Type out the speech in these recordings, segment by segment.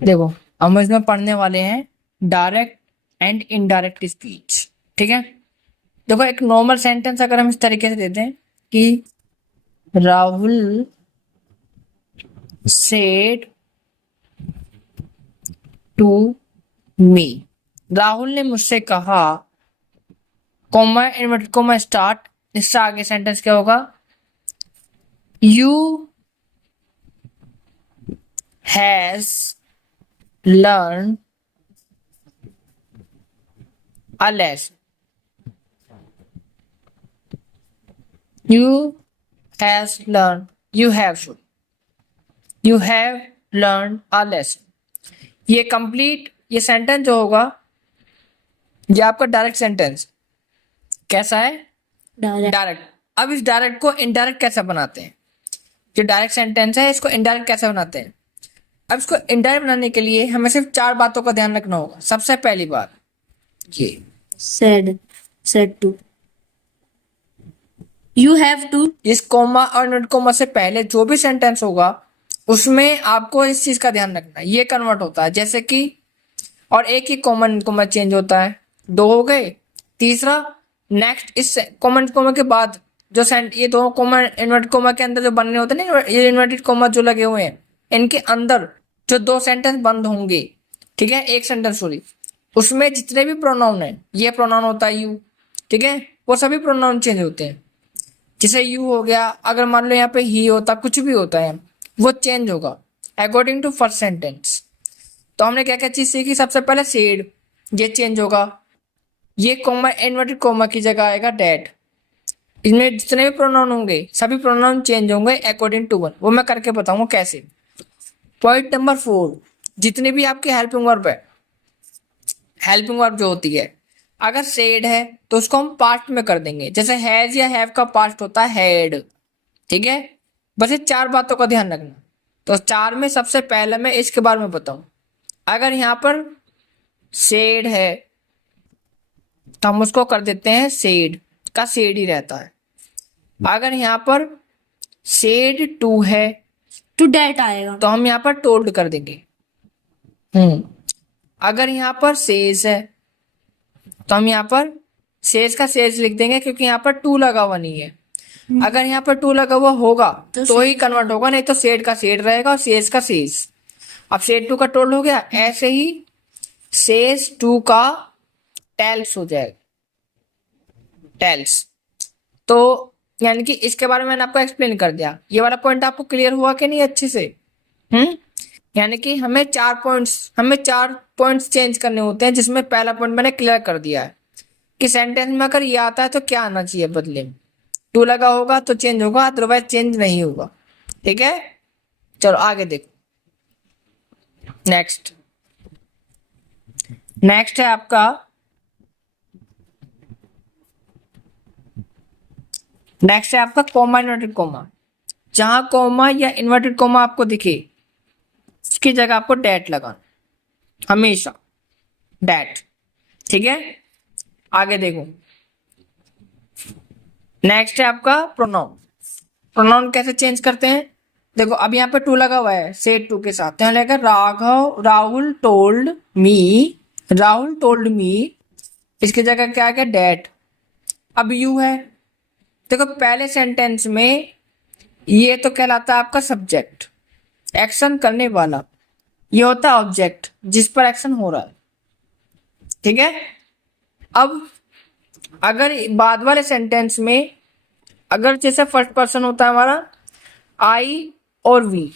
देखो, हम इसमें पढ़ने वाले हैं डायरेक्ट एंड इनडायरेक्ट स्पीच। ठीक है, देखो एक नॉर्मल सेंटेंस अगर हम इस तरीके से देते हैं कि Rahul said to me, Rahul ने मुझसे कहा, कॉमा इन्वर्टेड कॉमा स्टार्ट, इससे आगे सेंटेंस क्या होगा, you has learn a lesson, you has learned, you have should, you have learned a lesson। ये कंप्लीट ये सेंटेंस जो होगा ये आपका डायरेक्ट सेंटेंस कैसा है, डायरेक्ट। अब इस डायरेक्ट को इनडायरेक्ट कैसे बनाते हैं, जो डायरेक्ट सेंटेंस है इसको इनडायरेक्ट कैसे बनाते हैं। अब इसको इनडायरेक्ट बनाने के लिए हमें सिर्फ 4 बातों का ध्यान रखना होगा। सबसे पहली बात ये said to, you have to, इस कोमा और नॉट कोमा से पहले जो भी सेंटेंस होगा उसमें आपको इस चीज का ध्यान रखना है, ये कन्वर्ट होता है जैसे कि, और एक ही कॉमन कोमा चेंज होता है, 2 हो गए। तीसरा, नेक्स्ट इस कॉमन कोमा के बाद जो ये 2 कोमा इन्वर्टेड कोमा के अंदर जो बनने होते हैं ना, ये इन्वर्टेड कोमा जो लगे हुए हैं इनके अंदर जो 2 सेंटेंस बंद होंगे, ठीक है, एक सेंटेंस सॉरी, उसमें जितने भी प्रोनाउन है, ये प्रोनाउन होता है यू, ठीक है, वो सभी प्रोनाउन चेंज होते हैं। जैसे यू हो गया, अगर मान लो यहाँ पे ही होता, कुछ भी होता है वो चेंज होगा अकॉर्डिंग टू फर्स्ट सेंटेंस। तो हमने क्या क्या चीज सीखी, सबसे पहले सेड, ये चेंज होगा, ये कोमा इन्वर्टेड कोमा की जगह आएगा डैट। इसमें जितने भी प्रोनाउन होंगे सभी प्रोनाउन चेंज होंगे अकॉर्डिंग टू वन, वो मैं करके बताऊंगा कैसे। पॉइंट नंबर 4, जितने भी आपके हेल्पिंग वर्ब है, हेल्पिंग वर्ब जो होती है, अगर सेड है तो उसको हम पास्ट में कर देंगे, जैसे हैज या हैव का पास्ट होता है हैड। ठीक है, बस ये 4 बातों का ध्यान रखना। तो 4 में सबसे पहले मैं इसके बारे में बताऊं, अगर यहाँ पर सेड है तो हम उसको कर देते हैं सेड का सेड ही रहता है। अगर यहाँ पर सेड टू है to that आएगा, तो हम यहाँ पर टोल्ड कर देंगे। अगर यहाँ पर सेज है तो हम यहाँ पर सेज का सेज लिख देंगे, क्योंकि यहाँ पर टू लगा हुआ नहीं है। अगर यहाँ पर टू लगा हुआ होगा तो ही कन्वर्ट होगा, नहीं तो सेड का सेड रहेगा और सेज का सेज। अब सेड टू का टोल्ड हो गया, ऐसे ही सेज टू का टेल्स हो जाएगा, टेल्स। तो यानी कि इसके बारे में मैंने आपको एक्सप्लेन कर दिया। ये वाला पॉइंट आपको क्लियर हुआ कि नहीं अच्छे से? यानी कि हमें 4 पॉइंट्स चेंज करने होते हैं, जिसमें पहला पॉइंट मैंने क्लियर कर दिया है कि सेंटेंस में अगर ये आता है तो क्या आना चाहिए बदले में, टू लगा होगा तो चेंज होगा, अदरवाइज चेंज नहीं होगा। ठीक है, चलो आगे देखो। नेक्स्ट है आपका कॉमा इन्वर्टेड कॉमा। जहां कॉमा या इन्वर्टेड कॉमा आपको दिखे उसकी जगह आपको डैट लगाना, हमेशा डैट। ठीक है, आगे देखो। नेक्स्ट है आपका प्रोनाउन। प्रोनाउन कैसे चेंज करते हैं, देखो अब यहाँ पे टू लगा हुआ है सेड टू के साथ, तो लेकर राहुल टोल्ड मी, इसकी जगह क्या क्या डैट। अब यू है, देखो पहले सेंटेंस में ये तो कहलाता है आपका सब्जेक्ट, एक्शन करने वाला, ये होता है ऑब्जेक्ट जिस पर एक्शन हो रहा है। ठीक है, अब अगर बाद वाले सेंटेंस में अगर जैसे फर्स्ट पर्सन होता है हमारा आई और वी,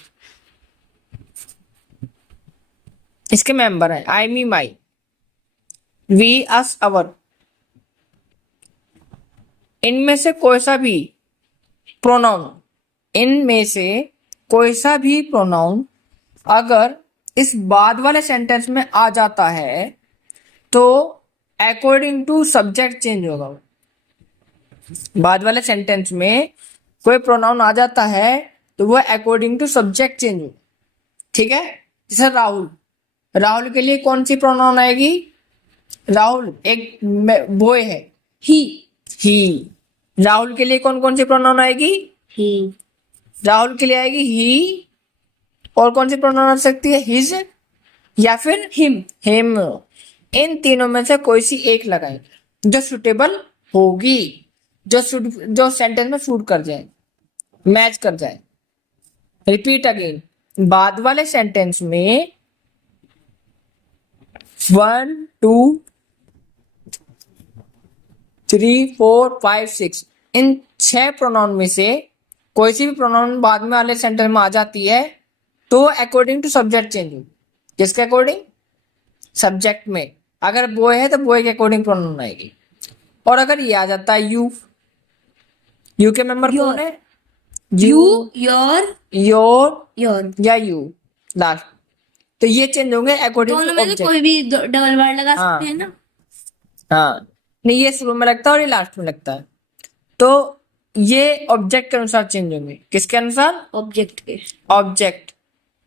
इसके मेंबर है, आई मी माई, वी अस अवर, इनमें से कोई सा भी प्रोनाउन अगर इस बाद वाले सेंटेंस में आ जाता है तो अकॉर्डिंग टू सब्जेक्ट चेंज होगा। बाद वाले सेंटेंस में कोई प्रोनाउन आ जाता है तो वो अकॉर्डिंग टू सब्जेक्ट चेंज होगा। ठीक है, जैसे राहुल के लिए कौन सी प्रोनाउन आएगी, राहुल एक बॉय है, ही। राहुल के लिए कौन कौन सी प्रोनाउन आएगी, he, राहुल के लिए आएगी ही, और कौन सी प्रोनाउन आ सकती है, हिज, या फिर हिम। इन तीनों में से कोई सी एक लगाएंगे जो सुटेबल होगी, जो सेंटेंस में सूट कर जाए, मैच कर जाए। रिपीट अगेन, बाद वाले सेंटेंस में 1 2 3 4 5 6 इन 6 प्रोनाउन में से कोई सी भी प्रोनाउन बाद में वाले सेंटेंस में आ जाती है तो अकॉर्डिंग टू सब्जेक्ट चेंज होगी। किसके अकॉर्डिंग? सब्जेक्ट में। अगर बॉय है तो बॉय के अकॉर्डिंग प्रोनाउन आएगी। और अगर ये आ जाता है यू के मेंबर कौन है? You, your, योर या यू लास्ट, तो ये चेंज होंगे अकॉर्डिंग दोनों टू में से ऑब्जेक्ट। कोई भी डबल वर्ड लगा हाँ। सकते हैं ना। हाँ, नहीं ये शुरू में लगता है और ये लास्ट में लगता है, तो ये ऑब्जेक्ट के अनुसार चेंज होंगे। किसके अनुसार? ऑब्जेक्ट के। ऑब्जेक्ट।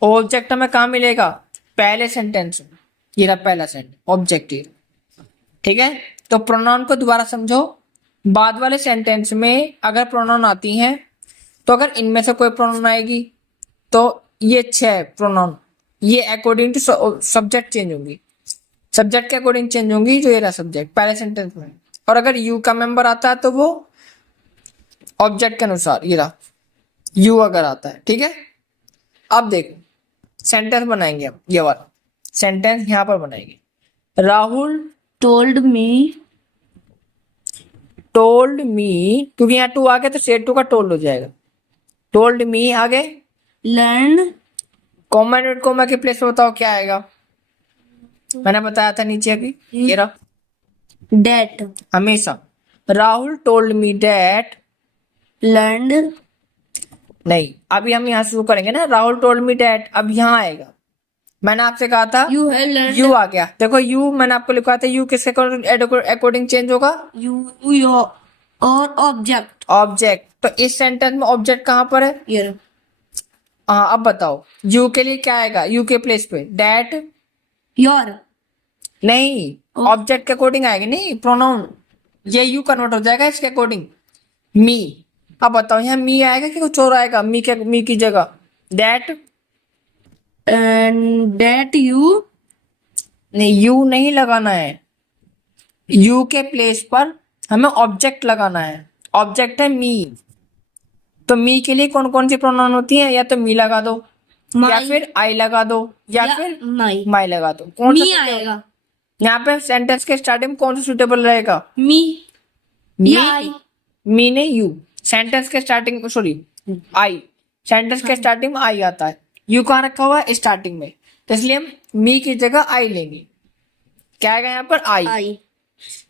ऑब्जेक्ट हमें कहाँ मिलेगा? पहले सेंटेंस में। ये रहा पहला सेंटेंस ऑब्जेक्ट। ठीक है, तो प्रोनाउन को दोबारा समझो। बाद वाले सेंटेंस में अगर प्रोनाउन आती हैं तो अगर इनमें से कोई प्रोनाउन आएगी तो ये 6 प्रोनाउन ये अकॉर्डिंग टू सब्जेक्ट चेंज होंगी। सब्जेक्ट के अकॉर्डिंग चेंज होंगी, जो ये रहा सब्जेक्ट पहले सेंटेंस में। और अगर यू का मेंबर आता है तो वो ऑब्जेक्ट के अनुसार, ये रहा यू अगर आता है। ठीक है, अब देखो सेंटेंस बनाएंगे हम। ये वाला सेंटेंस यहां पर बनाएंगे। राहुल टोल्ड मी, क्योंकि यहाँ टू आ गया तो सेड टू का टोल्ड हो जाएगा। टोल्ड मी आगे लर्न, कॉमा एंड कॉमा के प्लेस में बताओ क्या आएगा? मैंने बताया था नीचे अभी, ये रहा डेट, हमेशा। Rahul told me that, learn, नहीं अभी हम यहाँ शुरू करेंगे ना। राहुल टोल्ड मी दैट अब यहाँ आएगा। मैंने आपसे कहा था यू है लर्न, यू आ गया। देखो यू मैंने आपको लिखा था, यू किसके अकॉर्डिंग चेंज होगा? यू योर और ऑब्जेक्ट। ऑब्जेक्ट। तो इस सेंटेंस में ऑब्जेक्ट कहाँ पर है? ये हाँ, अब बताओ यू के लिए क्या आएगा? यू के प्लेस पे डैट योर, नहीं, ऑब्जेक्ट के अकॉर्डिंग आएगा। नहीं, प्रोनाउन ये यू कन्वर्ट हो जाएगा इसके अकॉर्डिंग। मी। अब बताओ यहाँ मी आएगा कि कुछ और आएगा? मी की जगह दैट, एंड डेट यू, नहीं यू नहीं लगाना है। यू के प्लेस पर हमें ऑब्जेक्ट लगाना है। ऑब्जेक्ट है मी, तो मी के लिए कौन कौन सी प्रोनाउन होती है? या तो मी लगा दो, या माई, फिर आई लगा दो, या फिर माई, माई लगा दो। कौन सा मी suitable? आएगा, यहाँ पे सेंटेंस के स्टार्टिंग में कौन सा सुटेबल रहेगा? मी मी, या आई। मी ने यू। सेंटेंस के स्टार्टिंग में, सॉरी आई, सेंटेंस के स्टार्टिंग में आई आता है। यू कहाँ रखा हुआ है? स्टार्टिंग में, तो इसलिए हम मी की जगह आई लेंगे। क्या आएगा यहाँ पर? आई।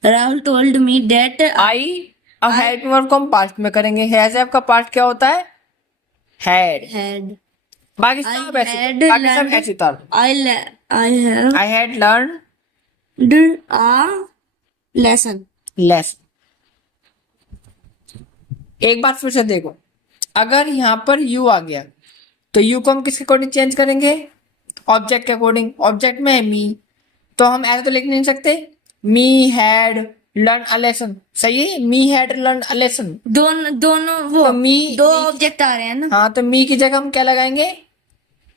राहुल टोल्ड मी डेट, आई। अब हेड वर्ब को हम पास्ट में करेंगे। हैज का पास्ट क्या होता है? हैड। हैड, बाकी I सब ऐसे, had बाकी सब learned- ऐसे था। I have I had learn a lesson. Less. एक बार फिर से देखो, अगर यहाँ पर यू आ गया तो यू को हम किसके अकॉर्डिंग चेंज करेंगे? ऑब्जेक्ट के अकॉर्डिंग। ऑब्जेक्ट में है मी, तो हम ऐसे तो लिख नहीं सकते मी हैड लर्न अ लेसन। सही है, मी हैड लर्न अ लेसन। दोनों वो तो मी, दो ऑब्जेक्ट आ रहे हैं ना। हाँ, तो मी की जगह हम क्या लगाएंगे?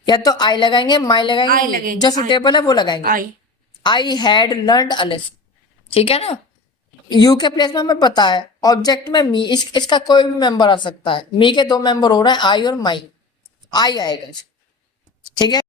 या तो आई लगाएंगे, माई I लगाएंगे, लगेंगे, जो सुटेबल है वो लगाएंगे। I, I had learn a lesson. ठीक है ना। यू के प्लेस में हमें पता है ऑब्जेक्ट में मी, इसका कोई भी मेंबर आ सकता है। मी के 2 मेंबर हो रहे हैं, आई और माई। आई आएगा। ठीक है।